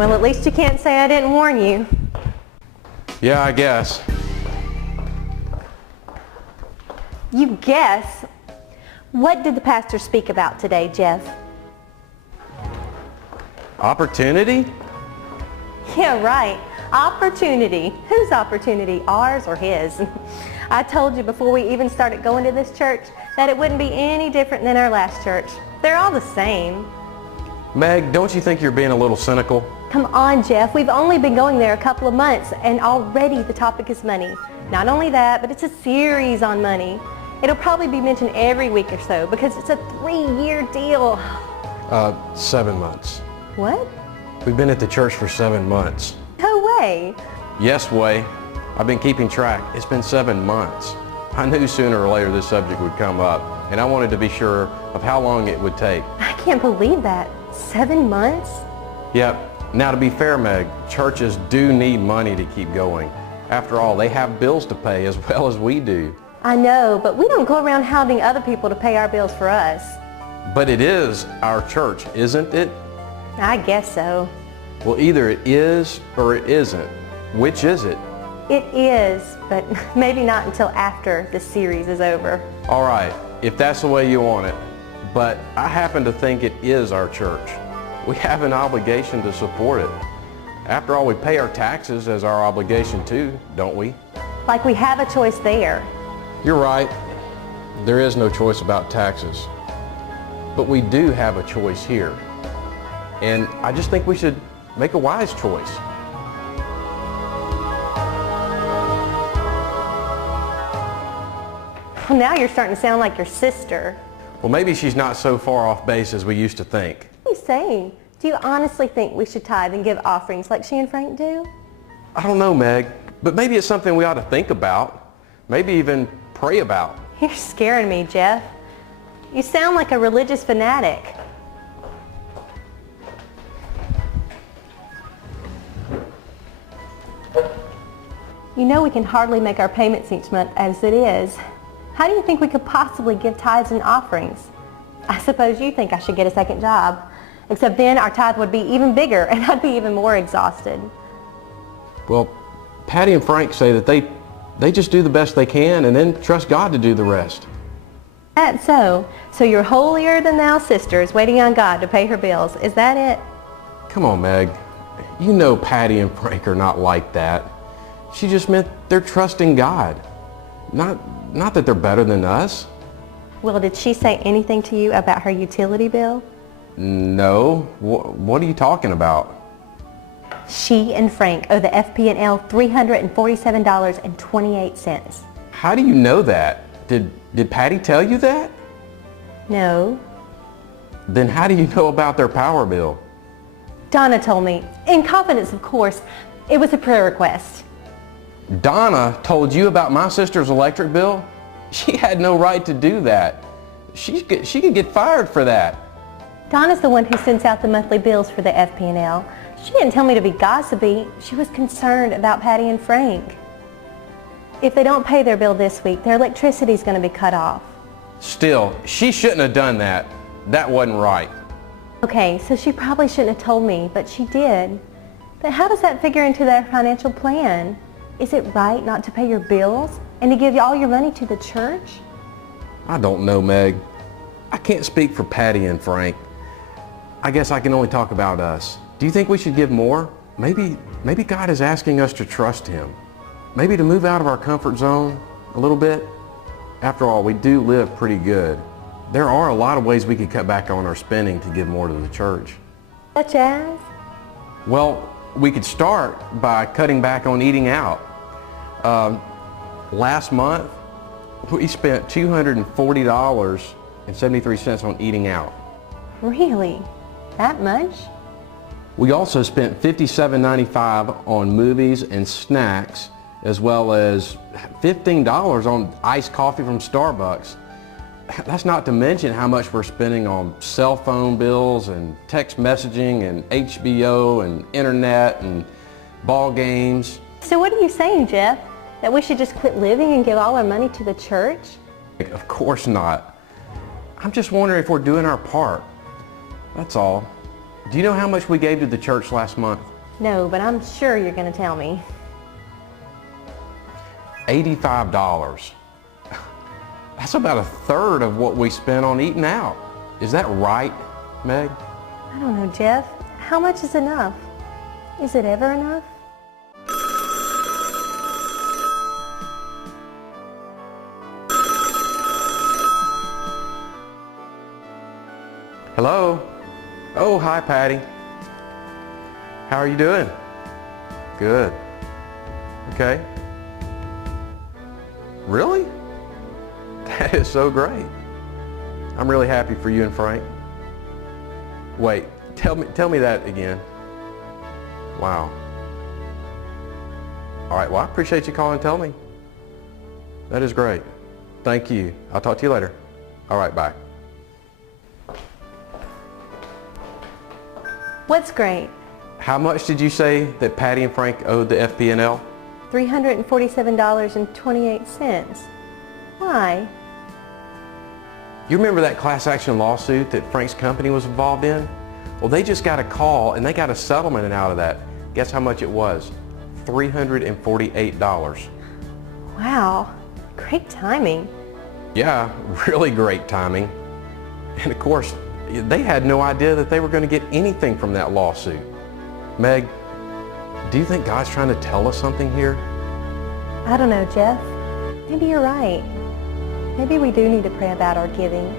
Well, at least you can't say I didn't warn you. Yeah, I guess. You guess? What did the pastor speak about today, Jeff? Opportunity? Yeah, right. Opportunity. Whose opportunity? Ours or his? I told you before we even started going to this church that it wouldn't be any different than our last church. They're all the same. Meg, don't you think you're being a little cynical? Come on, Jeff. We've only been going there a couple of months and already the topic is money. Not only that, but it's a series on money. It'll probably be mentioned every week or so because it's a 3-year deal. 7 months. What? We've been at the church for 7 months. No way. Yes, Way. I've been keeping track. It's been 7 months. I knew sooner or later this subject would come up, and I wanted to be sure of how long it would take. I can't believe that. 7 months? Yep. Now, to be fair, Meg, churches do need money to keep going. After all, they have bills to pay as well as we do. I know, but we don't go around hounding other people to pay our bills for us. But it is our church, isn't it? I guess so. Well, either it is or it isn't. Which is it? It is, but maybe not until after the series is over. All right, if that's the way you want it. But I happen to think it is our church. We have an obligation to support it. After all, we pay our taxes as our obligation too, don't we? Like we have a choice there. You're right. There is no choice about taxes. But we do have a choice here. And I just think we should make a wise choice. Well, now you're starting to sound like your sister. Well, maybe she's not so far off base as we used to think. What are you saying? Do you honestly think we should tithe and give offerings like she and Frank do? I don't know, Meg, but maybe it's something we ought to think about. Maybe even pray about. You're scaring me, Jeff. You sound like a religious fanatic. You know we can hardly make our payments each month as it is. How do you think we could possibly give tithes and offerings? I suppose you think I should get a second job. Except then our tithe would be even bigger and I'd be even more exhausted. Well, Patty and Frank say that they just do the best they can and then trust God to do the rest. That's so. So your holier-than-thou sister is waiting on God to pay her bills. Is that it? Come on, Meg. You know Patty and Frank are not like that. She just meant they're trusting God. Not that they're better than us. Well, did she say anything to you about her utility bill? No. What are you talking about? She and Frank owe the FP&L $347.28. How do you know that? Did Patty tell you that? No. Then how do you know about their power bill? Donna told me. In confidence, of course. It was a prayer request. Donna told you about my sister's electric bill? She had no right to do that. She could get fired for that. Donna's the one who sends out the monthly bills for the FP&L. She didn't tell me to be gossipy. She was concerned about Patty and Frank. If they don't pay their bill this week, their electricity's going to be cut off. Still, she shouldn't have done that. That wasn't right. Okay, so she probably shouldn't have told me, but she did. But how does that figure into their financial plan? Is it right not to pay your bills and to give all your money to the church? I don't know, Meg. I can't speak for Patty and Frank. I guess I can only talk about us. Do you think we should give more? Maybe God is asking us to trust Him. Maybe to move out of our comfort zone a little bit. After all, we do live pretty good. There are a lot of ways we could cut back on our spending to give more to the church. Such as? Well, we could start by cutting back on eating out. Last month, we spent $240.73 on eating out. Really? That much? We also spent $57.95 on movies and snacks, as well as $15 on iced coffee from Starbucks. That's not to mention how much we're spending on cell phone bills and text messaging and HBO and internet and ball games. So what are you saying, Jeff? That we should just quit living and give all our money to the church? Of course not. I'm just wondering if we're doing our part. That's all. Do you know how much we gave to the church last month? No, but I'm sure you're going to tell me. $85. That's about a third of what we spent on eating out. Is that right, Meg? I don't know, Jeff. How much is enough? Is it ever enough? Hello? Oh, hi, Patty. How are you doing? Good. Okay. Really? That is so great. I'm really happy for you and Frank. Wait, tell me that again. Wow. All right, well, I appreciate you calling and telling me. That is great. Thank you. I'll talk to you later. All right, bye. What's great? How much did you say that Patty and Frank owed the FP&L? $347.28. Why? You remember that class action lawsuit that Frank's company was involved in? Well, they just got a call and they got a settlement out of that. Guess how much it was? $348. Wow, great timing. Yeah, really great timing. And of course, they had no idea that they were going to get anything from that lawsuit. Meg, do you think God's trying to tell us something here? I don't know, Jeff. Maybe you're right. Maybe we do need to pray about our giving.